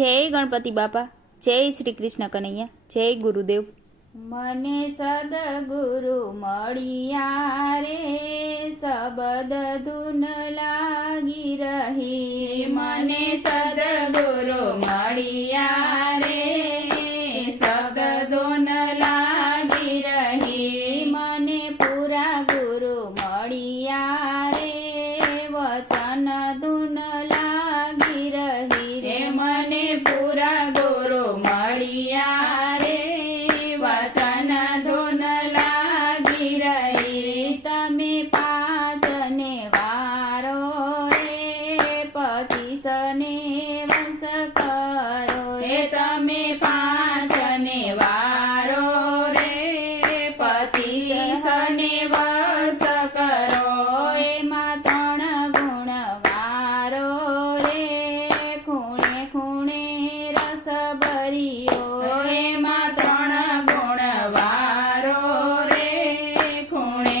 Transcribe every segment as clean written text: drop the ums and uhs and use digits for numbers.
જય ગણપતિ બાપા, જય શ્રી કૃષ્ણ કનૈયા, જય ગુરુદેવ। મને સદગુરુ મળ્યા રે, શબદ ધૂન લાગી રહી। મને સદગુરુ મળ્યા રે, શબ્દ ધૂન લાગી રહી। મને પૂરા ગુરુ મળ્યા રે, વચન ધૂન લાગી રહી રે। મને પૂરા ગુરુ મળ્યા રે, વચન ધૂન લાગી રહી। તમે પાંચને વારો રે, 25ને વંશ કરો રે। તમે પાંચને વારો રે, 25ને વંશ કરો। એમાં 3 ગુણ વારો રે, ખૂણે ખૂણે રસ ભર્યો। એમાં 3 ગુણ વારો રે, ખૂણે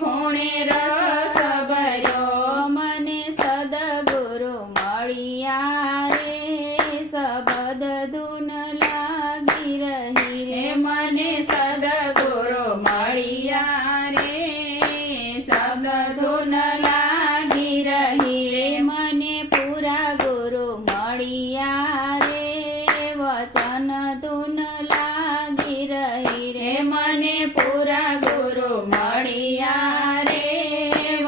ખૂણે રસ ભર્યો। મને સદગુરુ મળ્યા રે, શબદ ધૂન લાગી રહી રે। મને સદગુરુ મળ્યા રે, શબ્દ ધૂન લાગી રહી। મને પૂરા ગુરુ મળ્યા રે, વચન ધૂન લાગી રહી રે। મને પૂરા ગુરુ મળ્યા રે,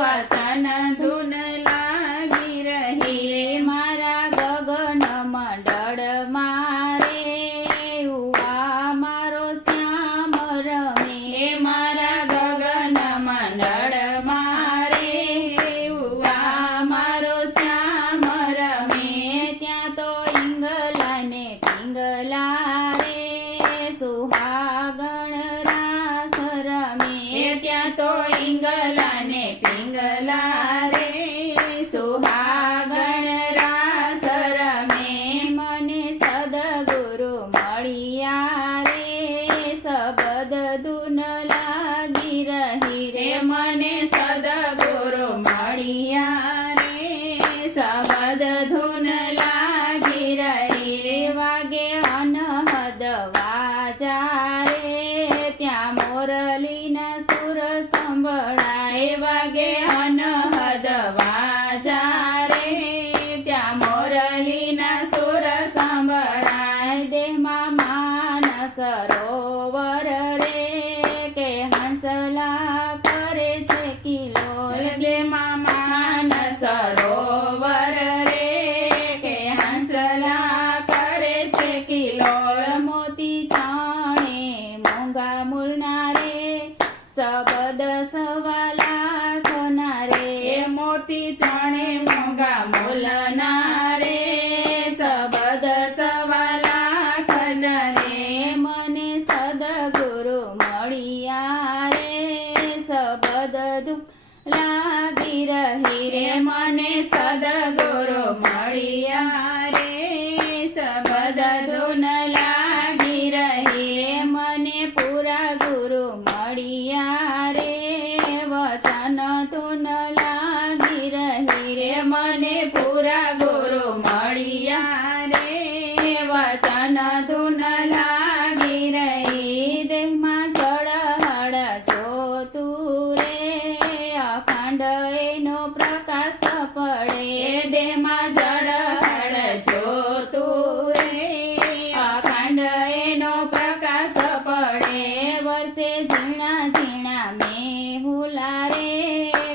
વચન ધૂન લાગી રહી। મારા ગગન મંડળ મારે, ઉવા મારો શ્યામ રમે। મારા ગગન મંડળ મારે, ઉવા મારો શ્યામ રમે। ત્યાં તો ઈંગલા ને પિંગલા રે, સુહાગણ રાસ રમે। ત્યાં તો ઈંગલા ને પિંગલા રે, સુહાગણ રાસ રમે। મને સદગુરુ મળ્યા રે, શબદ ધૂન લાગી રહી રે। મને સદગુરુ મળ્યા રે, શબદ ધૂન લાગી રહી। વાગે અનહદ વાજા રે, ત્યાં મોરલીના સુર સંભળાય। વાગે અનહદ વાજા રે, ત્યાં મોરલીના સુર સંભળાય। દેહમાં માનસ સરોવર રે, કે હંસલા કરે છે કિલોલ। દેહમાં માનસ સરોવર રે, કે હંસલા કરે છે કિલોલ। મોતી ચાણે મોંઘા મૂળના રે, શબદ 1.25 લાખના રે। મોતી ચાણે મોંઘા મૂળના રે, શબદ 1.25 લાખ જરે। મને સદગુરુ મળ્યા રે, શબદ ધૂન લાગી રહી રે। મને સદગુરુ મળ્યા રે, શબદ ધૂન લાગી રહી। મને પૂરા ગુરુ મળ્યા રે, વચન ધૂન લાગી રહી રે। મને પૂરા ગુરુ મળ્યા રે, વચન ધૂન લાગી રહી। દેહમાં ઝળહળ જોતું રે, અખંડ એનો પ્રકાશ પડે। દેહમાં ઝળહળ જોતું રે, અખંડ એનો પ્રકાશ પડે। વર્ષે ઝીણા ઝીણા મેહુલા રે,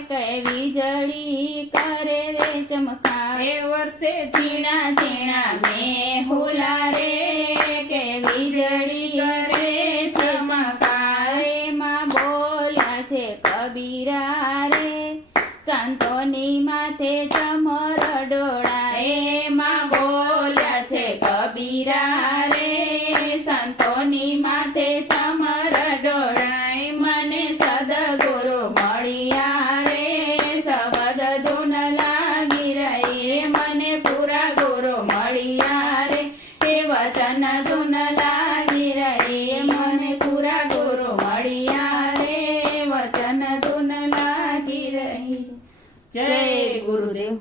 કે વીજળી કરે રે ચમકાર। વર્ષે ઝીણા ઝીણા મેહુલા રે, કે વીજળી કરે ચમકાર। એમાં બોલ્યા છે કબીરા રે, સંતોની માથે ચમર ડોળાય। એમાં બોલ્યા છે કબીરા રે, સંતોની માથે ચમર ડોળાય। મને સદગુરુ મળ્યા રે, શબદ ધૂન લાગી રહી। મને પૂરા ગુરુ મળ્યા રે, વચન ધૂન લાગી રહી। મને પૂરા ગુરુ મળ્યા રે, વચન ધૂન લાગી રહી। જય ગુરુદેવ।